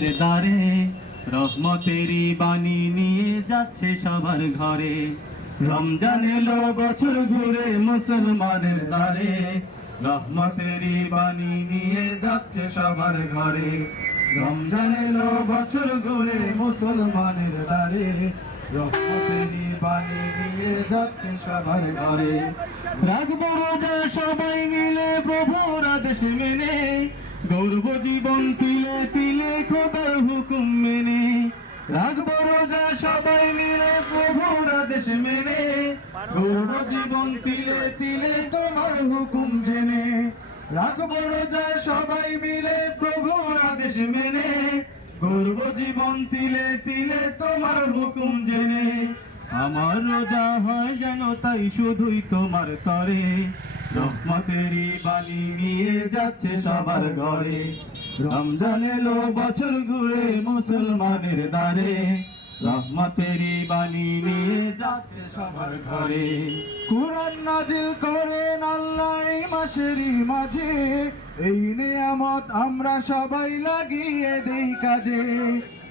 মুসলমানের দ্বারে রহমতেরই বাণী নিয়ে যাচ্ছে সবার ঘরে। রমজান এলো, বছর ঘুরে মুসলমানের দ্বারে। রহমতেরই বাণী নিয়ে যাচ্ছে সবার ঘরে। রমজান এলো, বছর ঘুরে মুসলমানের দ্বারে। রহমতেরই বাণী নিয়ে যাচ্ছে সবার ঘরে। রাখব রোজা সবাই মিলে, প্রভুর আদেশ মেনে। গৌরব জীবন তিলে তিলে খোদার হুকুম মেনে, রাখব রোজা সবাই মিলে, প্রভুর আদেশ মেনে। গৌরব জীবন তিলে তিলে তোমার হুকুম জেনে, রাখব রোজা সবাই মিলে, প্রভুর আদেশ মেনে। গৌরব জীবন তিলে তিলে তোমার হুকুম জেনে, আমার রোজা হয় যেন তাই শুধুই তোমার তরে। রহমতেরই বাণী নিয়ে যাচ্ছে সবার ঘরে। রমজান এলো বছর ঘুরে মুসলমানের দ্বারে। রহমতেরই বাণী নিয়ে যাচ্ছে সবার ঘরে। কোরআন নাজিল করেন আল্লাহ এই মাসেরই মাঝে। এই নিয়ামত আমরা সবাই লাগিয়ে দেই কাজে।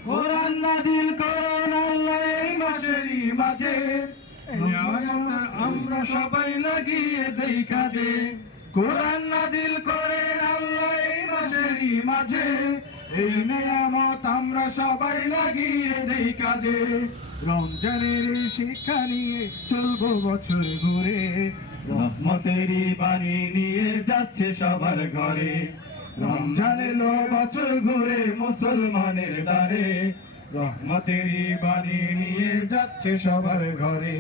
কোরআন নাজিল করেন আল্লাহ এই মাসেরই মাঝে। সবাই লাগিয়ে দেই কাজে কোরআন নাজিল করেন আল্লাহ এই মাসেরই মাঝে। এই নিয়ামত আমরা সবাই লাগিয়ে দেই কাজে রমজানের এই শিক্ষা নিয়ে চলবো বছর ঘুরে। রহমতেরই বাণী নিয়ে যাচ্ছে সবার ঘরে। রমজান এলো বছর ঘুরে মুসলমানের দ্বারে। রহমতেরই বাণী নিয়ে যাচ্ছে সবার ঘরে।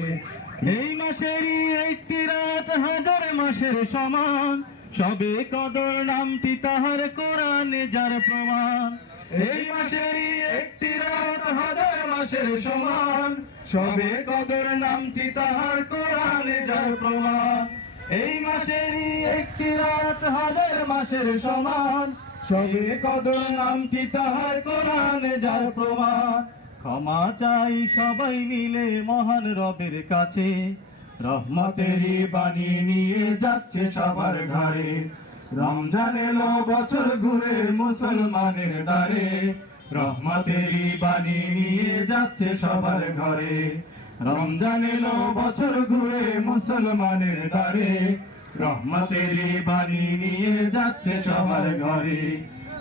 এই মাসেরই একটি রাত হাজার মাসের সমান। সবে কদর নামটি তাহার কোরআনে যার প্রমাণ। এই মাসেরই একটি রাত হাজার মাসের সমান। সবে কদর নামটি তাহার কোরআনে যার প্রমাণ। এই মাসেরই একটি রাত হাজার মাসের সমান। সবে কদর নামটি তাহার কোরআনে যার প্রমাণ। ক্ষমা চাই সবাই মিলে মহান রবের কাছে। রহমতেরই বাণী নিয়ে যাচ্ছে সবার ঘরে। রমজান এলো, বছর ঘুরে মুসলমানের দ্বারে। রহমতেরই বাণী নিয়ে যাচ্ছে সবার ঘরে। রমজান এলো, বছর ঘুরে মুসলমানের দ্বারে। রহমতেরই বাণী নিয়ে যাচ্ছে সবার ঘরে।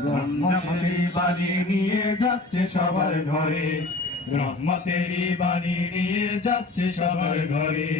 রহমতেরই বাণী নিয়ে যাচ্ছে সবার ঘরে। রহমতেরই বাণী নিয়ে যাচ্ছে সবার ঘরে।